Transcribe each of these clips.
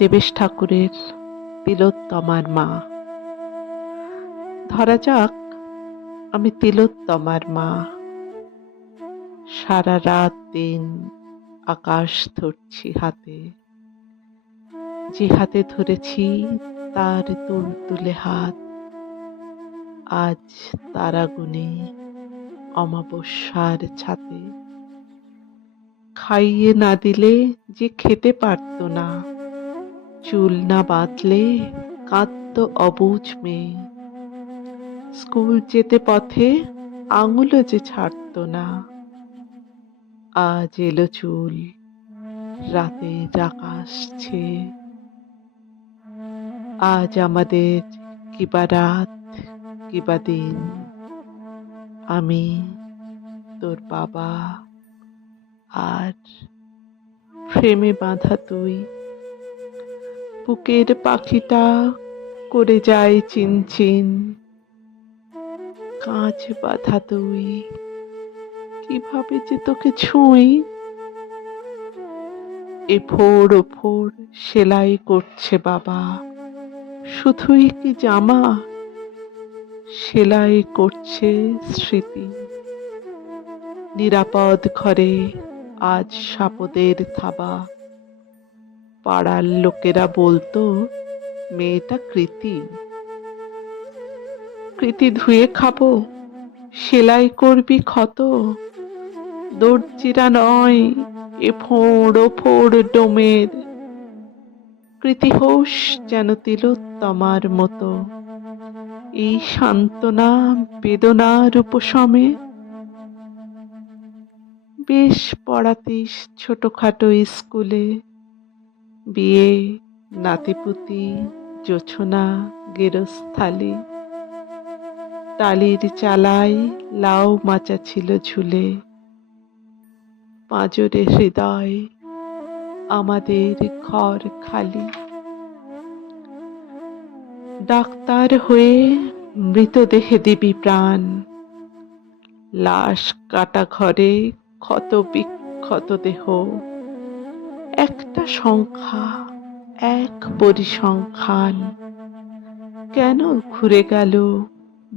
দেবেশ ঠাকুরের তিলোত্তমার মা। ধরা যাক আমি তিলোত্তমার মা। সারা রাত দিন আকাশ ধরছি হাতে, যে হাতে ধরেছি তার তুলতুলে হাত আজ তারা গুনে অমাবস্যার ছাতে। খাইয়ে না দিলে যে খেতে পারত না, চুল না বাঁধলে কাঁদত অবুঝ মেয়ে। স্কুল যেতে পথে আঙুলও যে ছাড়ত না, আজ এলো চুল রাতের আকাশ ছেয়ে। আজ আমাদের কিবা রাত কিবা দিন, আমি তোর বাবা আর ফ্রেমে বাঁধা তুই। বুকের পাখিটা করে যায় চিনচিন, কাঁচ বাঁধা তুই, কিভাবে যে তোকে ছুঁই। এফোড় ওফোড় সেলাই করছে বাবা, শুধুই কি জামা, সেলাই করছে স্মৃতি। নিরাপদ ঘরে আজ সাপদের থাবা, পাড়ার লোকেরা বলতো মেয়েটা কৃতি। কৃতি ধুয়ে খাবো, সেলাই করবি ক্ষত, দর্জিরা নয় এফোড় ওফোড় ডোমের। কৃতি হোস যেন তিলোত্তমার মতো, এই সান্ত্বনা বেদনার উপশমে। বেশ পড়াতিস ছোটখাটো স্কুলে, বিয়ে, নাতিপুতি, জোছনা, গেরস্থালি। টালির চালায় লাউ মাচা ছিল ঝুলে, পাঁজরে হৃদয় আমাদের ঘর খালি। ডাক্তার হয়ে মৃতদেহে দিবি প্রাণ, লাশ কাটা ঘরে ক্ষত বিক্ষত দেহ। একটা সংখ্যা, এক পরিসংখ্যান, কেন ঘুরে গেল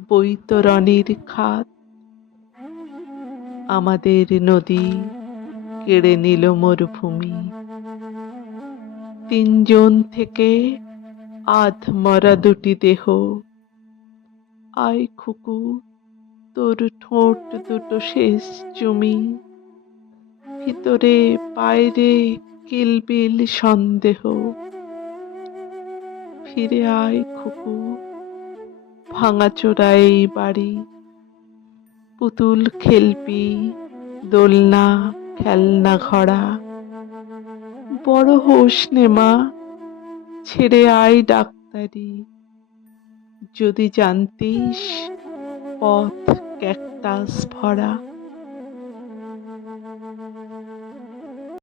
বৈতরণীর খাত। আমাদের নদী কেড়ে নিল মরুভূমি, তিনজন থেকে আধ মরা দুটি দেহ। আয় খুকু, তোর ঠোঁট দুটো শেষ চুমি, ভিতরে বাইরে কিলবিল সন্দেহ। ফিরে আয় খুকু, ভাঙাচোরা এই বাড়ি, পুতুল খেলবি, দোলনা খেলনা ঘোড়া। বড় হোস নে মা, ছেড়ে আয় ডাক্তারি। যদি জানতিস পথ ক্যাকটাস ভরা।